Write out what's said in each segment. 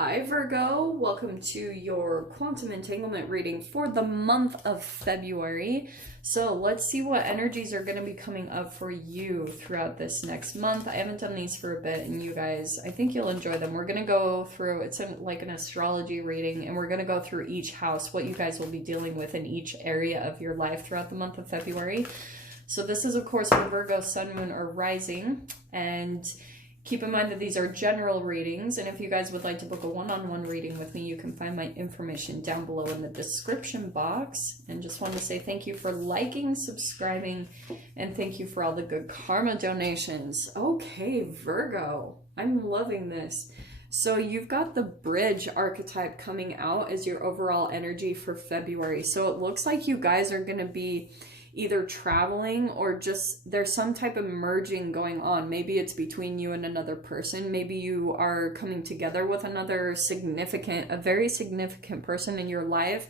Hi Virgo, welcome to your quantum entanglement reading for the month of February. So let's see what energies are going to be coming up for you throughout this next month. I haven't done these for a bit, and you guys, I think you'll enjoy them. We're going to go through, it's like an astrology reading, and we're going to go through each house, what you guys will be dealing with in each area of your life throughout the month of February. So this is, of course, for Virgo, Sun, Moon, or Rising, and keep in mind that these are general readings, and if you guys would like to book a one-on-one reading with me, you can find my information down below in the description box. And just want to say thank you for liking, subscribing, and thank you for all the good karma donations. Okay, Virgo, I'm loving this. So you've got the bridge archetype coming out as your overall energy for February. So it looks like you guys are going to be either traveling or just there's some type of merging going on. Maybe it's between you and another person. Maybe you are coming together with another a very significant person in your life.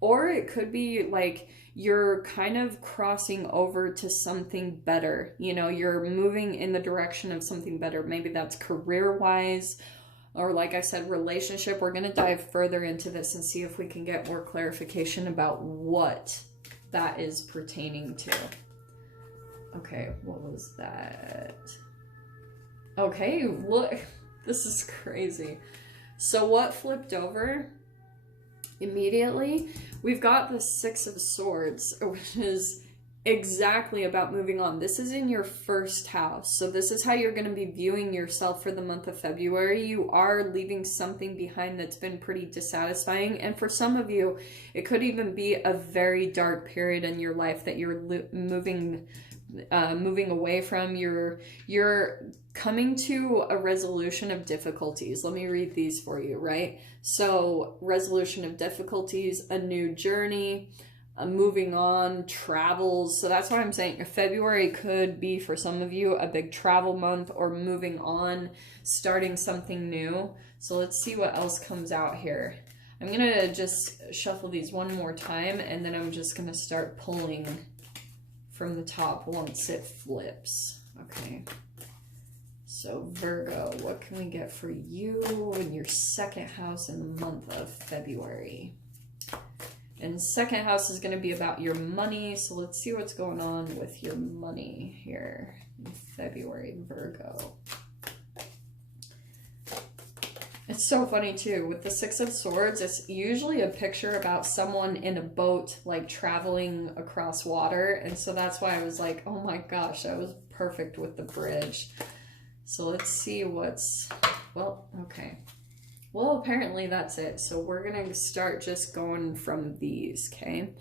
Or it could be like you're kind of crossing over to something better. You know, you're moving in the direction of something better. Maybe that's career-wise, or like I said, relationship. We're going to dive further into this and see if we can get more clarification about what that is pertaining to. Okay, what was that? Okay, look, this is crazy. So what flipped over immediately? We've got the Six of Swords, which is exactly about moving on. This is in your first house. So this is how you're going to be viewing yourself for the month of February. You are leaving something behind that's been pretty dissatisfying. And for some of you, it could even be a very dark period in your life that you're moving away from. You're coming to a resolution of difficulties. Let me read these for you, right? So resolution of difficulties, a new journey, moving on, travels. So that's what I'm saying. February could be for some of you a big travel month, or moving on, starting something new. So let's see what else comes out here. I'm going to just shuffle these one more time, and then I'm just going to start pulling from the top once it flips. Okay. So Virgo, what can we get for you in your second house in the month of February? And second house is going to be about your money. So let's see what's going on with your money here in February, Virgo. It's so funny too. With the Six of Swords, it's usually a picture about someone in a boat, like traveling across water. And so that's why I was like, oh my gosh, that was perfect with the bridge. So let's see what's, well, okay. Well, apparently that's it. So we're going to start just going from these, okay?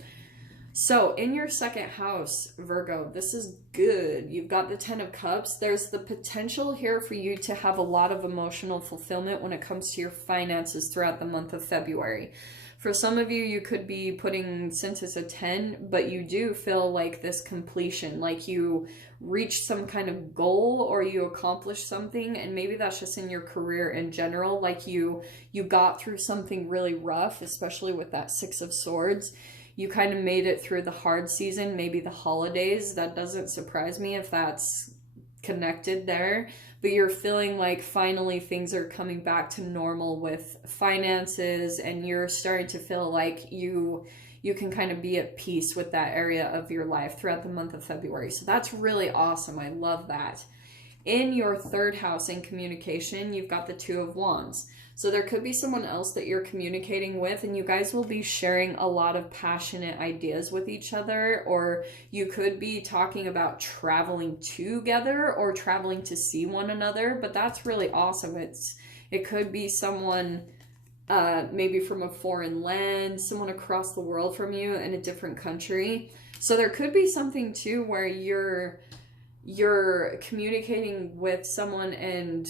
So in your second house, Virgo, this is good. You've got the Ten of Cups. There's the potential here for you to have a lot of emotional fulfillment when it comes to your finances throughout the month of February. For some of you, you could be putting, since it's a 10, but you do feel like this completion, like you reached some kind of goal or you accomplished something, and maybe that's just in your career in general, like you got through something really rough, especially with that Six of Swords. You kind of made it through the hard season, maybe the holidays. That doesn't surprise me if that's connected there, but you're feeling like finally things are coming back to normal with finances, and you're starting to feel like you can kind of be at peace with that area of your life throughout the month of February. So that's really awesome. I love that. In your third house in communication, you've got the Two of Wands. So there could be someone else that you're communicating with, and you guys will be sharing a lot of passionate ideas with each other, or you could be talking about traveling together or traveling to see one another, but that's really awesome. It could be someone maybe from a foreign land, someone across the world from you in a different country. So there could be something too where you're communicating with someone and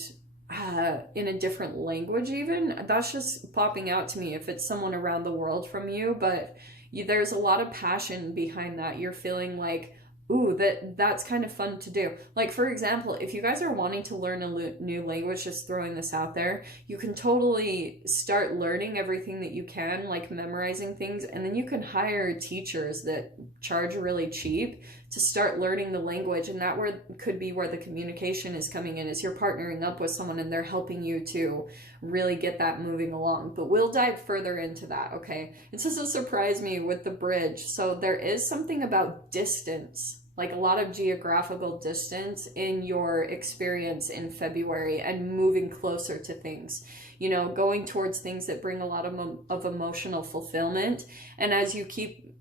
in a different language even. That's just popping out to me if it's someone around the world from you, but there's a lot of passion behind that. You're feeling like, ooh, that's kind of fun to do. Like, for example, if you guys are wanting to learn a new language, just throwing this out there, you can totally start learning everything that you can, like memorizing things, and then you can hire teachers that charge really cheap to start learning the language. And that could be where the communication is coming in, is you're partnering up with someone and they're helping you to really get that moving along. But we'll dive further into that, okay? It doesn't surprise me with the bridge. So there is something about distance, like a lot of geographical distance in your experience in February, and moving closer to things, you know, going towards things that bring a lot of emotional fulfillment. And as you keep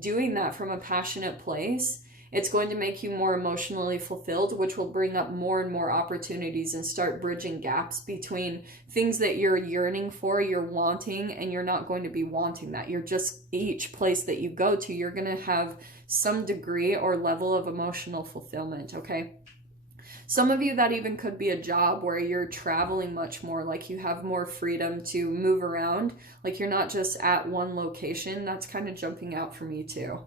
doing that from a passionate place, it's going to make you more emotionally fulfilled, which will bring up more and more opportunities and start bridging gaps between things that you're yearning for, you're wanting, and you're not going to be wanting that. You're just, each place that you go to, you're going to have some degree or level of emotional fulfillment, okay? Some of you, that even could be a job where you're traveling much more, like you have more freedom to move around, like you're not just at one location. That's kind of jumping out for me too.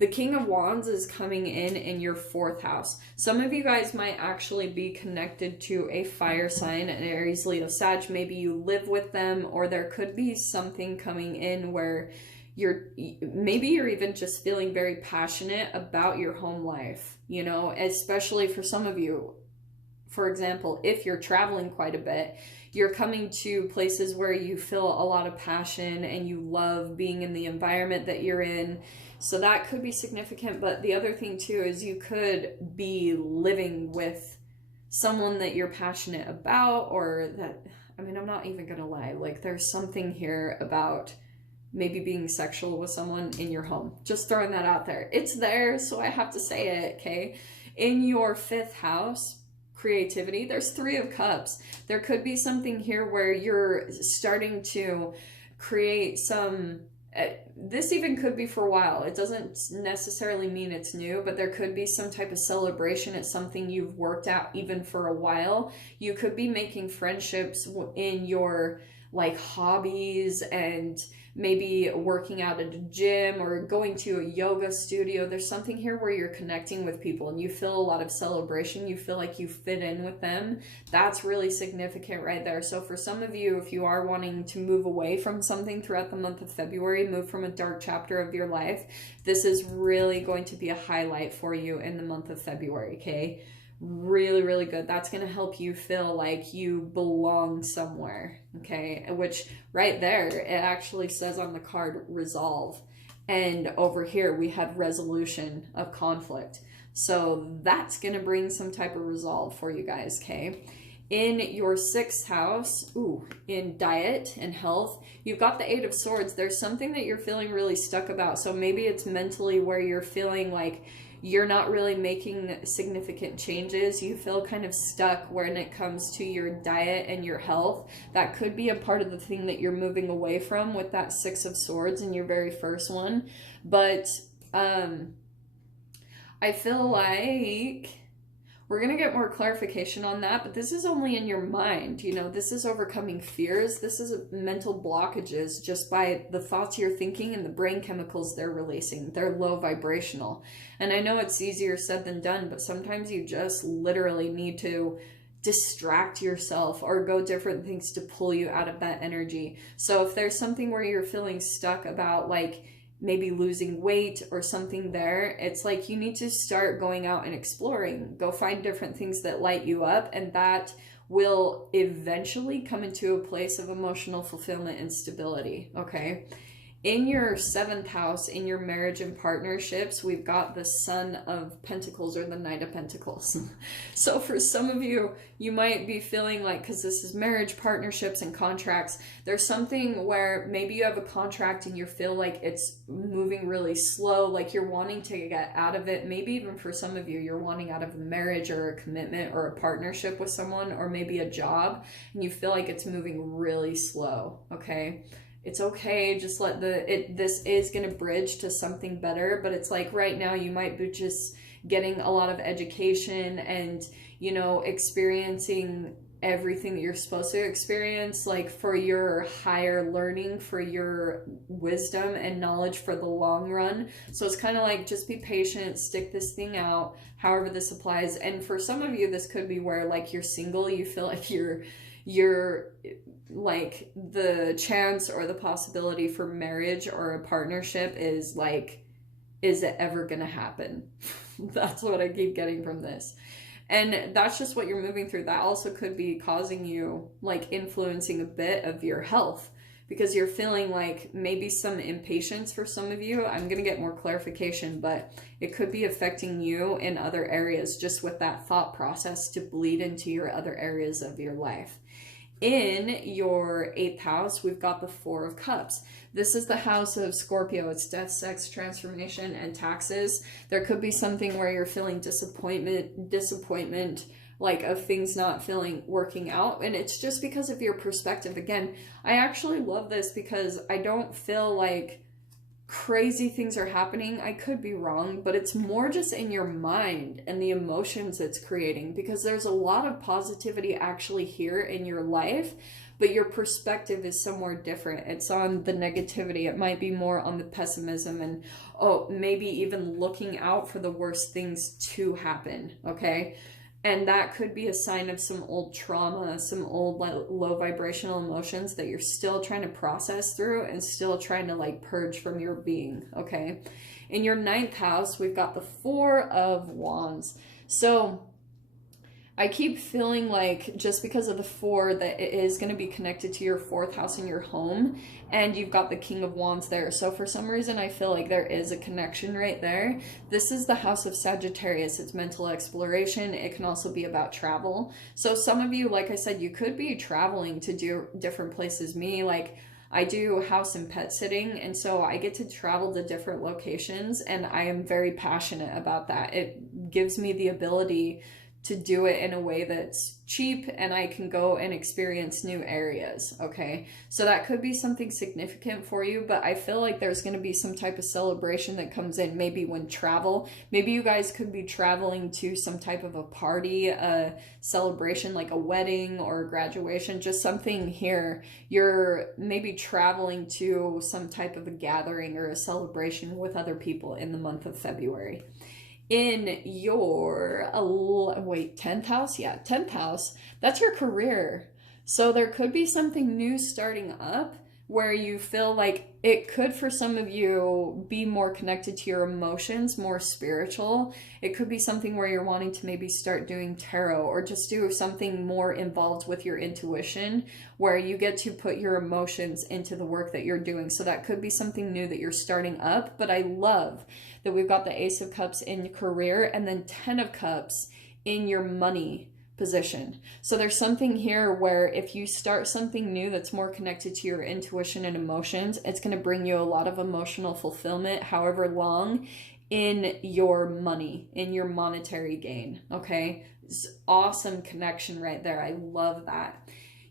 The King of Wands is coming in your 4th house. Some of you guys might actually be connected to a fire sign, an Aries, Leo, Sag. Maybe you live with them, or there could be something coming in where maybe you're even just feeling very passionate about your home life, you know, especially for some of you. For example, if you're traveling quite a bit, you're coming to places where you feel a lot of passion and you love being in the environment that you're in. So that could be significant. But the other thing too is you could be living with someone that you're passionate about, or that, I mean, I'm not even gonna lie, like there's something here about maybe being sexual with someone in your home. Just throwing that out there. It's there, so I have to say it, okay? In your 5th house, creativity, there's 3 of Cups. There could be something here where you're starting to create some, this even could be for a while. It doesn't necessarily mean it's new, but there could be some type of celebration. It's something you've worked out even for a while. You could be making friendships in your like hobbies, and maybe working out at a gym or going to a yoga studio. There's something here where you're connecting with people and you feel a lot of celebration. You feel like you fit in with them. That's really significant right there. So for some of you, if you are wanting to move away from something throughout the month of February, move from a dark chapter of your life, this is really going to be a highlight for you in the month of February, okay? Really, really good. That's going to help you feel like you belong somewhere, okay? Which right there, it actually says on the card resolve. And over here, we have resolution of conflict. So that's going to bring some type of resolve for you guys, okay? In your 6th house, in diet and health, you've got the 8 of Swords. There's something that you're feeling really stuck about. So maybe it's mentally where you're feeling like you're not really making significant changes. You feel kind of stuck when it comes to your diet and your health. That could be a part of the thing that you're moving away from with that 6 of Swords in your very first one. But I feel like we're going to get more clarification on that, but this is only in your mind. You know, this is overcoming fears. This is mental blockages just by the thoughts you're thinking and the brain chemicals they're releasing. They're low vibrational. And I know it's easier said than done, but sometimes you just literally need to distract yourself or go different things to pull you out of that energy. So if there's something where you're feeling stuck about, like, maybe losing weight or something there, it's like you need to start going out and exploring. Go find different things that light you up, and that will eventually come into a place of emotional fulfillment and stability, okay? In your 7th house, in your marriage and partnerships, we've got the Son of Pentacles, or the Knight of Pentacles. So for some of you, you might be feeling like, because this is marriage, partnerships, and contracts, there's something where maybe you have a contract and you feel like it's moving really slow, like you're wanting to get out of it. Maybe even for some of you, you're wanting out of a marriage or a commitment or a partnership with someone, or maybe a job, and you feel like it's moving really slow, okay? It's okay, just let this is going to bridge to something better, but it's like right now you might be just getting a lot of education and, you know, experiencing everything that you're supposed to experience, like for your higher learning, for your wisdom and knowledge for the long run. So it's kind of like, just be patient, stick this thing out, however this applies. And for some of you, this could be where, like, you're single, you feel like you're like the chance or the possibility for marriage or a partnership is like, is it ever going to happen? That's what I keep getting from this. And that's just what you're moving through. That also could be causing you, like, influencing a bit of your health, because you're feeling like maybe some impatience for some of you. I'm going to get more clarification, but it could be affecting you in other areas, just with that thought process to bleed into your other areas of your life. In your 8th house, we've got the 4 of Cups. This is the house of Scorpio. It's death, sex, transformation, and taxes. There could be something where you're feeling disappointment, like of things not working out. And it's just because of your perspective. Again, I actually love this because I don't feel like crazy things are happening. I could be wrong, but it's more just in your mind and the emotions it's creating, because there's a lot of positivity actually here in your life, but your perspective is somewhere different. It's on the negativity. It might be more on the pessimism and, oh, maybe even looking out for the worst things to happen, okay? And that could be a sign of some old trauma, some old low vibrational emotions that you're still trying to process through and still trying to, like, purge from your being, okay? In your 9th house, we've got the 4 of Wands. So I keep feeling like, just because of the 4, that it is going to be connected to your 4th house in your home, and you've got the King of Wands there. So for some reason, I feel like there is a connection right there. This is the house of Sagittarius. It's mental exploration. It can also be about travel. So some of you, like I said, you could be traveling to do different places. Me, like, I do house and pet sitting, and so I get to travel to different locations, and I am very passionate about that. It gives me the ability to do it in a way that's cheap, and I can go and experience new areas, okay? So that could be something significant for you, but I feel like there's going to be some type of celebration that comes in, maybe when travel. Maybe you guys could be traveling to some type of a party, a celebration, like a wedding or a graduation, just something here. You're maybe traveling to some type of a gathering or a celebration with other people in the month of February. In your 10th house, 10th house, that's your career. So there could be something new starting up where you feel like it could, for some of you, be more connected to your emotions, more spiritual. It could be something where you're wanting to maybe start doing tarot, or just do something more involved with your intuition, where you get to put your emotions into the work that you're doing. So that could be something new that you're starting up. But I love that we've got the Ace of Cups in your career, and then 10 of Cups in your money position. So there's something here where if you start something new that's more connected to your intuition and emotions, it's going to bring you a lot of emotional fulfillment, however long, in your money, in your monetary gain, okay? It's awesome connection right there. I love that.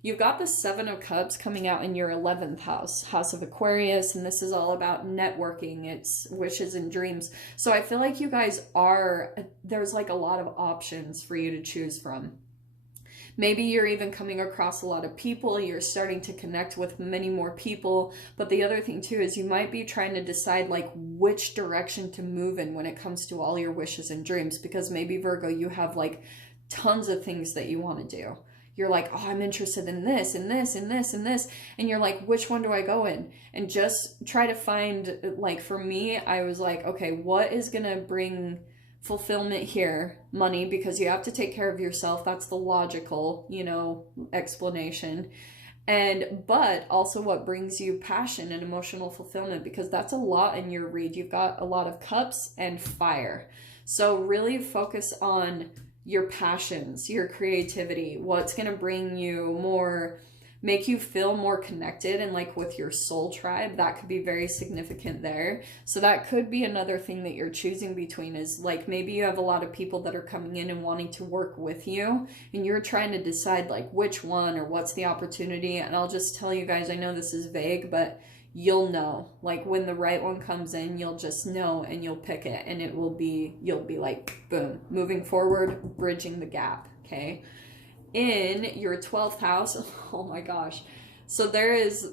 You've got the 7 of Cups coming out in your 11th house, house of Aquarius, and this is all about networking. It's wishes and dreams. So I feel like you guys there's like a lot of options for you to choose from. Maybe you're even coming across a lot of people. You're starting to connect with many more people. But the other thing too is you might be trying to decide, like, which direction to move in when it comes to all your wishes and dreams. Because maybe, Virgo, you have like tons of things that you want to do. You're like, oh, I'm interested in this and this and this and this. And you're like, which one do I go in? And just try to find, like, for me, I was like, okay, what is going to bring fulfillment here? Money, because you have to take care of yourself. That's the logical, explanation. But also what brings you passion and emotional fulfillment, because that's a lot in your read. You've got a lot of Cups and fire. So really focus on your passions, your creativity, what's going to bring you more, make you feel more connected and like with your soul tribe. That could be very significant there. So that could be another thing that you're choosing between, is like maybe you have a lot of people that are coming in and wanting to work with you, and you're trying to decide like which one or what's the opportunity. And I'll just tell you guys, I know this is vague, but you'll know, like, when the right one comes in, you'll just know and you'll pick it, and you'll be like, boom, moving forward, bridging the gap, okay? In your 12th house, oh my gosh. So there is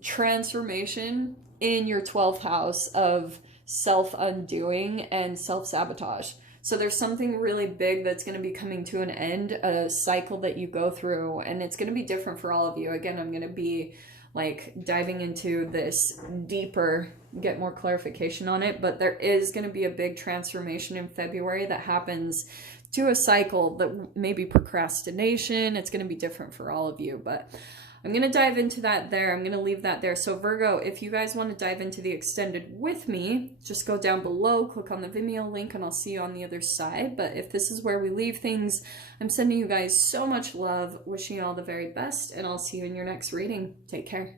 transformation in your 12th house of self-undoing and self-sabotage. So there's something really big that's going to be coming to an end, a cycle that you go through, and it's going to be different for all of you. Again, I'm going to be like diving into this deeper, get more clarification on it. But there is going to be a big transformation in February that happens to a cycle that may be procrastination. It's going to be different for all of you, but I'm going to dive into that there. I'm going to leave that there. So Virgo, if you guys want to dive into the extended with me, just go down below, click on the Vimeo link, and I'll see you on the other side. But if this is where we leave things, I'm sending you guys so much love, wishing you all the very best, and I'll see you in your next reading. Take care.